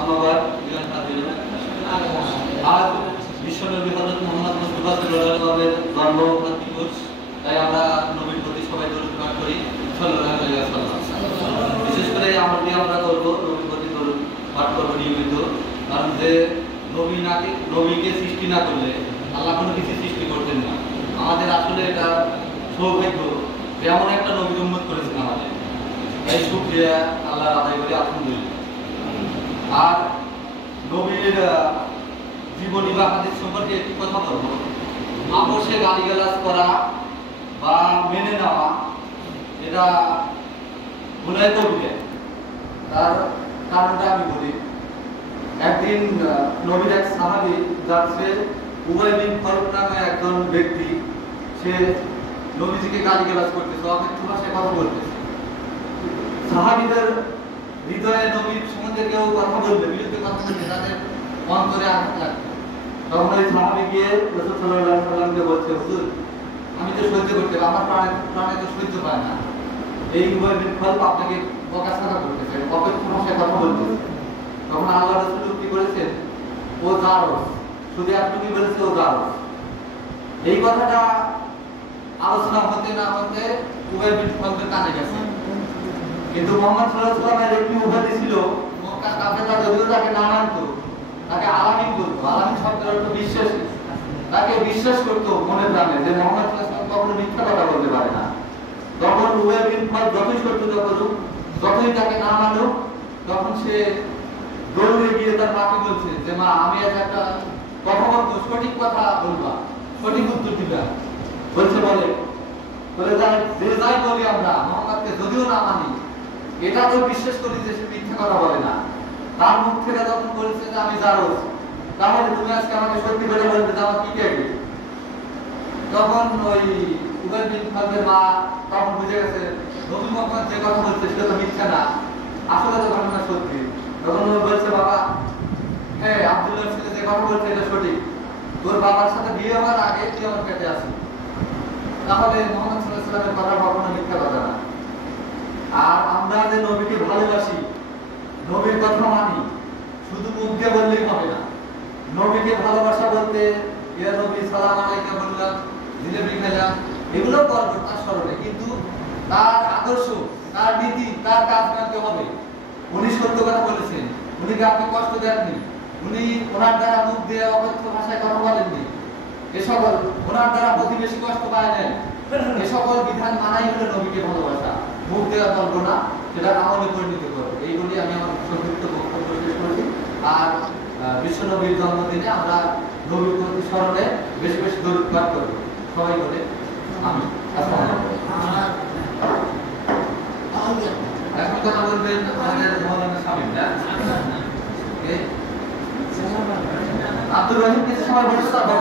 আমাবার আজ বিশ্বনবী হযরত মুহাম্মদ মুস্তাফা সাল্লাল্লাহু আলাইহি ওয়াসাল্লামের জন্ম দিবস, তাই আমরা নবীর প্রতি সবাই দরুদ পাঠ করি সাল্লাল্লাহু আলাইহি ওয়াসাল্লাম। বিশেষ করে আমরা করব নবীর প্রতি দরুদ পাঠ করব নিয়মিত, কারণ যে নবীকে সৃষ্টি না করলে আল্লাহ কোনো কিছু সৃষ্টি করতেন না। আমাদের আসলে এটা সৌভাগ্য যে এমন একটা নবীর উম্মত করেছেন আমাদের, এই শুকরিয়া আল্লাহর আদায় করি আলহামদুলিল্লাহ। আর নবীর জীবনী বা হাদিস সম্পর্কে একটি কথা বলবো। আপোষে গালিগালাজ করা বা মেনে নেওয়া এটা গুনাহ কবিরা। তার কারণটা আমি বলি। একদিন নবীর এক সাহাবী যাচ্ছে, উবাই বিন খালদ নামে একজন ব্যক্তি, সে নবীজিকে গালিগালাজ করতেছে, অকথ্য ভাষায় কথা বলতেছে। সাহাবীদের হৃদয়ে নবীর সম্বন্ধে কেউ কথা বলবে, বিরুদ্ধে কথা বলবে, তাদের অন্তরে আঘাত লাগবে। তখন ওই সাহাবী গিয়ে রাসূল সাল্লাল্লাহু আলাইহি ওয়াসাল্লামকে বলছে, হুজুর আমি তো সহ্য করতে পারি, আমার প্রাণে তো সহ্য পায় না, এই উবাই বিন খালদ আপনাকে বকাঝকা করতেছে, অকথ্য ভাষায় কথা বলতেছে। তখন আল্লাহ রাসূল কি করেছেন, ও জারস, শুধু এতটুকুই বলেছে, ও জারস। এই কথাটা আলোচনা হতে না হতে উবাই বিন খালদের কানে গেছে। কিন্তু মুহাম্মদ সাল্লাল্লাহু আলাইহি ওয়াসাল্লামের একটি উপাধি ছিল, মক্কার কাফেররা যদিও তাকে না মানতো, তাকে আলামিন বলতো। আলামিন শব্দের অর্থ বিশ্বাসী। তাকে বিশ্বাস করতো মনে প্রাণে যে মুহাম্মদ সাল্লাল্লাহু আলাইহি ওয়াসাল্লাম কখনো মিথ্যা কথা বলতে পারে না। তখন উবাই বিন খালদ যতই সত্যতা বলুক, যতই তাকে না মানুক, তখন সে দৌড়ে গিয়ে তার মাকে বলছে যে মা, আমি একটা কথা বলবো, সঠিক কথা বলবা, সঠিক উত্তর দিবা। বলছে বলে যে যাই বলি আমরা মুহাম্মদকে যদিও না মানি, এটা তো বিশ্বাস করি যে সে মিথ্যা কথা বলে না। তার মুখ থেকে যখন বলেছে যে আমি জারজ, তাহলে তুমি আজকে আমাকে সত্যি করে বলবে যে আমার কি কে। তখন ওই উবাই বিন খালদের মা তখন বুঝে গেছে নবী মুহাম্মদ যে কথা বলছে সেটা তো মিথ্যা না, আসলে তো ঘটনা সত্যি। তখন ও বলছে, বাবা হ্যাঁ, আব্দুল্লাহর ছেলে যে কথা বলছে এটা সঠিক, তোর বাবার সাথে বিয়ে হওয়ার আগে তুই আমার পেটে আসিস, তাহলে মুহাম্মদ সাল্লাল্লাহু আলাইহি ওয়াসাল্লামের কথা কখনো মিথ্যা কথা না। আর আমরা যে নবীকে ভালোবাসি, নবীর কথা মানি, শুধু মুখ দিয়ে বললেই হবে না। নবীকে ভালোবাসা বলতে ইয়া নবী সালাম আলাইকা বললাম, জিলেবি খেলাম, এগুলো করবো তার স্মরণে, কিন্তু তার আদর্শ, তার নীতি, তার কাজ মানতে হবে। উনি সত্য কথা বলেছেন, উনিকে আপনি কষ্ট দেননি, উনি ওনার দ্বারা মুখ দিয়ে অকথ্য ভাষায় কথা বলেননি, এ সকল ওনার দ্বারা প্রতিবেশী কষ্ট পায় নাই, এ সকল বিধান মানাই হলো নবীকে ভালোবাসা। মুখ দেওয়া চলবো না, সেটা আমলে পরিণত করবো। এই বলে আমি আমার সংক্ষিপ্ত বক্তব্য শেষ করেছি। আর বিশ্ব নবীর জন্মদিনে আমরা নবীর প্রতি স্মরণে বেশি বেশি দরুদ পাঠ করবো সবাই বলে আমি। এখন কথা বলবেন আমাদের মৌলানা শামীম না, আব্দুর রহিম কিছু সময় বসে থাকবো।